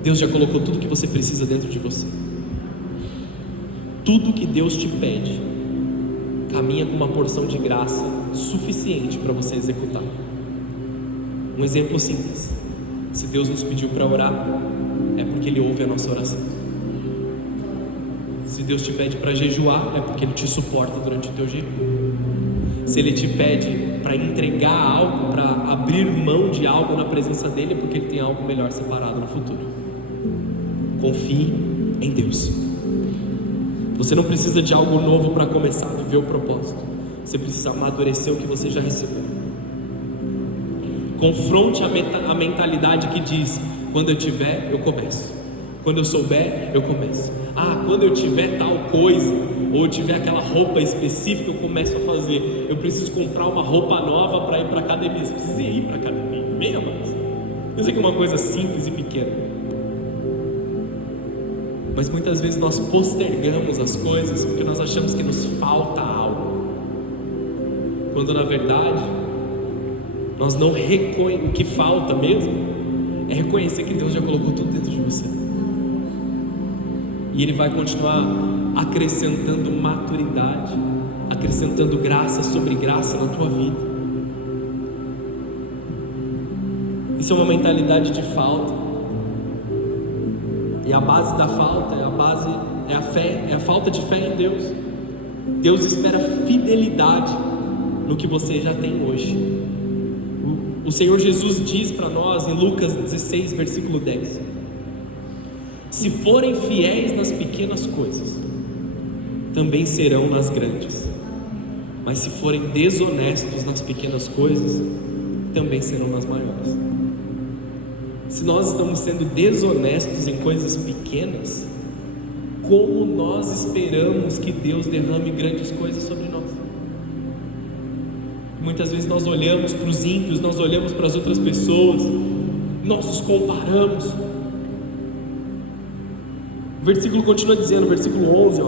Deus já colocou tudo que você precisa dentro de você. Tudo que Deus te pede caminha com uma porção de graça suficiente para você executar. Um exemplo simples: se Deus nos pediu para orar, é porque Ele ouve a nossa oração. Se Deus te pede para jejuar, é porque Ele te suporta durante o teu jejum. Se Ele te pede para entregar algo, para abrir mão de algo na presença dEle, é porque Ele tem algo melhor separado no futuro. Confie em Deus. Você não precisa de algo novo para começar a viver o propósito. Você precisa amadurecer o que você já recebeu. Confronte a mentalidade que diz: quando eu tiver, eu começo. Quando eu souber, eu começo. Quando eu tiver tal coisa, ou eu tiver aquela roupa específica, eu começo a fazer. Eu preciso comprar uma roupa nova para ir para a academia. Você precisa ir para a academia mesmo? Eu sei que é uma coisa simples e pequena, mas muitas vezes nós postergamos as coisas porque nós achamos que nos falta algo, quando na verdade nós não reconhecemos. O que falta mesmo é reconhecer que Deus já colocou tudo dentro de você, e Ele vai continuar acrescentando maturidade, acrescentando graça sobre graça na tua vida. Isso é uma mentalidade de falta, e a base da falta é a fé, é a falta de fé em Deus. Deus espera fidelidade no que você já tem hoje. O Senhor Jesus diz para nós em Lucas 16, versículo 10: se forem fiéis nas pequenas coisas, também serão nas grandes. Mas se forem desonestos nas pequenas coisas, também serão nas maiores. Se nós estamos sendo desonestos em coisas pequenas, como nós esperamos que Deus derrame grandes coisas sobre nós? Muitas vezes nós olhamos para os ímpios, nós olhamos para as outras pessoas, nós nos comparamos. O versículo continua dizendo, versículo 11,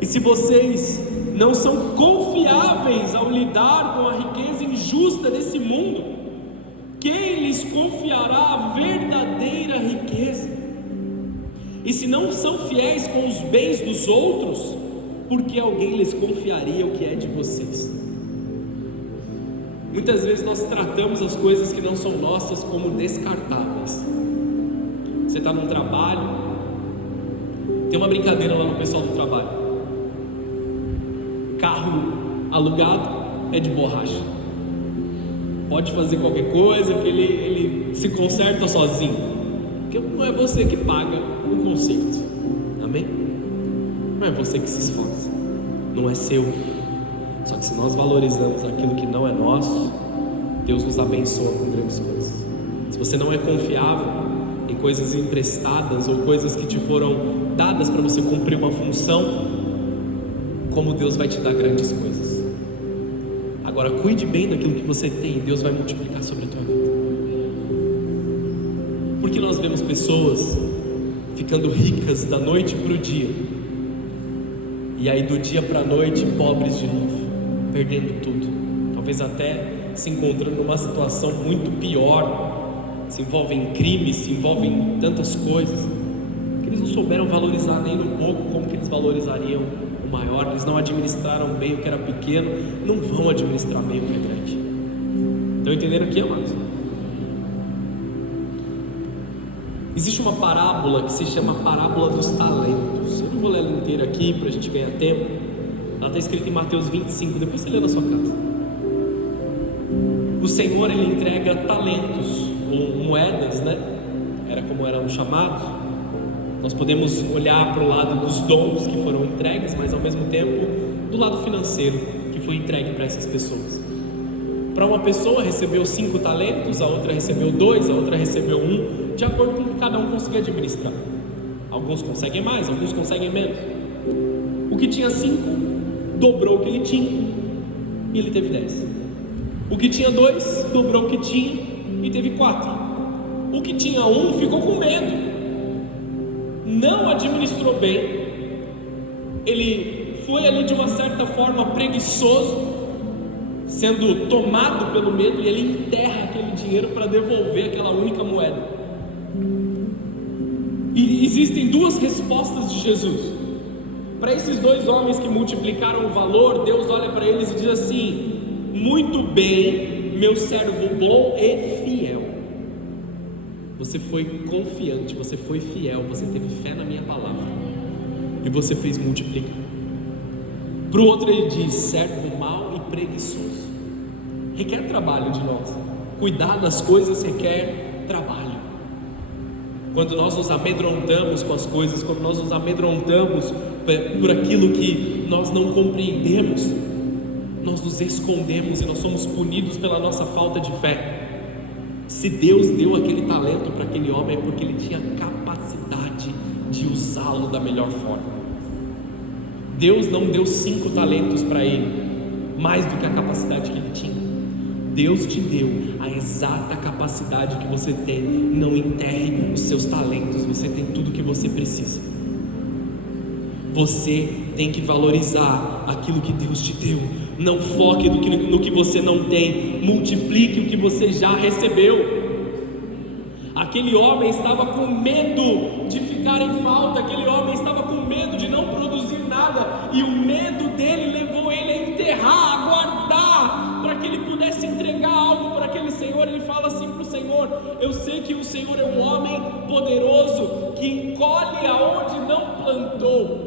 e se vocês não são confiáveis ao lidar com a riqueza injusta desse mundo, quem lhes confiará a verdadeira riqueza? E se não são fiéis com os bens dos outros, por que alguém lhes confiaria o que é de vocês? Muitas vezes nós tratamos as coisas que não são nossas como descartáveis. Você está num trabalho, tem uma brincadeira lá no pessoal do trabalho: carro alugado é de borracha, pode fazer qualquer coisa que ele se conserta sozinho, porque não é você que paga o conserto, amém? Não é você que se esforça, não é seu. Só que se nós valorizamos aquilo que não é nosso, Deus nos abençoa com grandes coisas. Se você não é confiável em coisas emprestadas ou coisas que te foram dadas para você cumprir uma função, como Deus vai te dar grandes coisas. Agora cuide bem daquilo que você tem, e Deus vai multiplicar sobre a tua vida. Porque nós vemos pessoas ficando ricas da noite para o dia, e aí do dia para a noite pobres de novo, perdendo tudo, talvez até se encontrando numa situação muito pior, se envolvem em crimes, se envolvem em tantas coisas, que eles não souberam valorizar nem um pouco como que eles valorizariam o maior. Eles não administraram bem o que era pequeno, não vão administrar bem o que é grande. Estão entendendo aqui, amados? Existe uma parábola que se chama parábola dos talentos. Eu não vou ler ela inteira aqui para a gente ganhar tempo, Ela está escrita em Mateus 25, depois você lê na sua casa. O Senhor, Ele entrega talentos, ou moedas, né? Era como eram chamados. Nós podemos olhar para o lado dos dons que foram entregues, mas ao mesmo tempo do lado financeiro que foi entregue para essas pessoas. Para uma pessoa recebeu 5 talentos, a outra recebeu 2, a outra recebeu 1, de acordo com o que cada um conseguia administrar. Alguns conseguem mais, alguns conseguem menos. O que tinha 5 dobrou o que ele tinha e ele teve 10. O que tinha 2 dobrou o que tinha e teve 4. O que tinha 1 ficou com medo, não administrou bem, ele foi ali de uma certa forma preguiçoso, sendo tomado pelo medo, e ele enterra aquele dinheiro para devolver aquela única moeda. E existem 2 respostas de Jesus para esses 2 homens que multiplicaram o valor. Deus olha para eles e diz assim: muito bem, meu servo bom e fiel. Você foi confiante, você foi fiel, você teve fé na minha palavra e você fez multiplicar. Para o outro ele diz: servo mau e preguiçoso. Requer trabalho de nós. Cuidar das coisas requer trabalho. Quando nós nos amedrontamos com as coisas, quando nós nos amedrontamos por aquilo que nós não compreendemos, nós nos escondemos e nós somos punidos pela nossa falta de fé. Se Deus deu aquele talento para aquele homem, é porque ele tinha capacidade de usá-lo da melhor forma. Deus não deu 5 talentos para ele, mais do que a capacidade que ele tinha. Deus te deu a exata capacidade que você tem. Não enterre os seus talentos, você tem tudo que você precisa. Você tem que valorizar aquilo que Deus te deu. Não foque no que você não tem, multiplique o que você já recebeu. Aquele homem estava com medo de ficar em falta, aquele homem estava com medo de não produzir nada, e o medo dele levou ele a enterrar, a guardar, para que ele pudesse entregar algo para aquele Senhor. Ele fala assim para o Senhor: eu sei que o Senhor é um homem poderoso, que colhe aonde não plantou.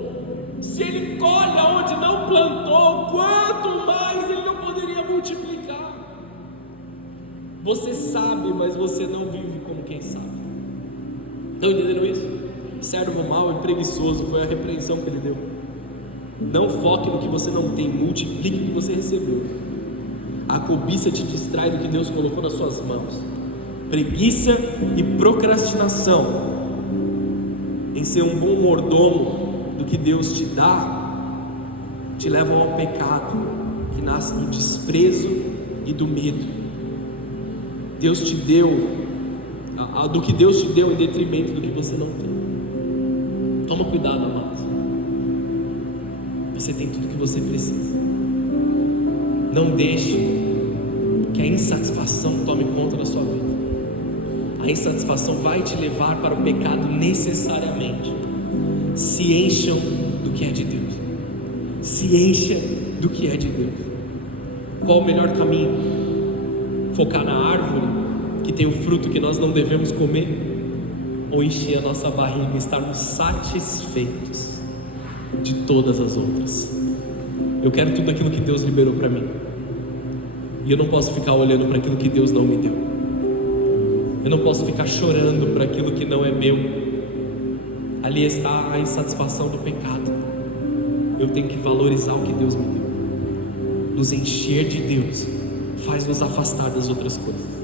Se ele colhe aonde não plantou, quanto mais ele não poderia multiplicar. Você sabe, mas você não vive como quem sabe. Estão entendendo isso? Servo mau e preguiçoso foi a repreensão que ele deu. Não foque no que você não tem, multiplique o que você recebeu. A cobiça te distrai do que Deus colocou nas suas mãos. Preguiça e procrastinação em ser um bom mordomo do que Deus te dá, te levam ao pecado que nasce do desprezo e do medo. Deus te deu do que Deus te deu em detrimento do que você não tem. Toma cuidado, amados. Você tem tudo que você precisa. Não deixe que a insatisfação tome conta da sua vida. A insatisfação vai te levar para o pecado necessariamente. Se encham do que é de Deus. Se encha do que é de Deus. Qual o melhor caminho? Focar na árvore que tem o fruto que nós não devemos comer, ou encher a nossa barriga e estarmos satisfeitos de todas as outras? Eu quero tudo aquilo que Deus liberou para mim, e eu não posso ficar olhando para aquilo que Deus não me deu. Eu não posso ficar chorando para aquilo que não é meu. Ali está a insatisfação do pecado. Eu tenho que valorizar o que Deus me deu. Nos encher de Deus faz nos afastar das outras coisas.